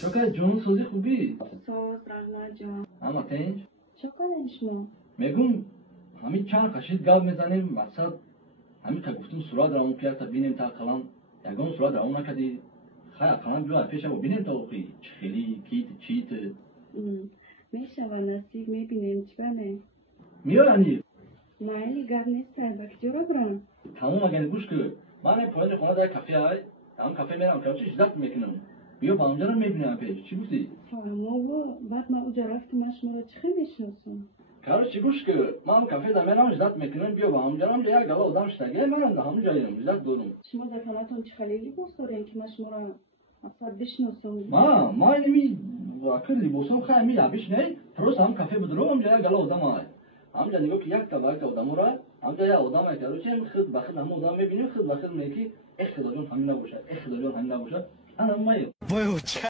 چوکای جون سوزی خوبی؟ ساز رحمت جان. اما تنج چقدر شما؟ میگم همین چند قشید گاب میزنیم مقصد همین که گفتیم سرعت را اون پیاتا بینیم تا کلام یگان سرعت را اون نکدی خیلی کلام بیو پیش و بینیم تا اوقی خیلی کیت چیت میشه و نصیب میبینیم چی بنه؟ میانی مایلی گاب نیست با کجا برم؟ تمام اگر گوش که من پایین خونه در کافه های هم کافه میرم که چیز زد میکنم بیا با اونجا رو میبینم پیش چی بودی؟ فهمو بعد ما اونجا رفتم شما رو چی میشناسم؟ کارو چی گوش که من کافه در میرم زد میکنم بیا با اونجا رو یک گلا آدم شتگه من در همون جاییم زد دورم شما در خانه‌تون چه خیلی لباس دارین که من شما رو اصلا بشناسم؟ ما اینمی واکر لیبوسم خیلی میابیش نه پروس هم کافه بدرو هم جای گلا آدم های همجا نگاه که یک تا یک آدم را همجا یک آدم های که چه خود بخود هم آدم میبینیم خود بخود میگی اخدا جون همین نباشه اخدا جون همین نباشه انا مایم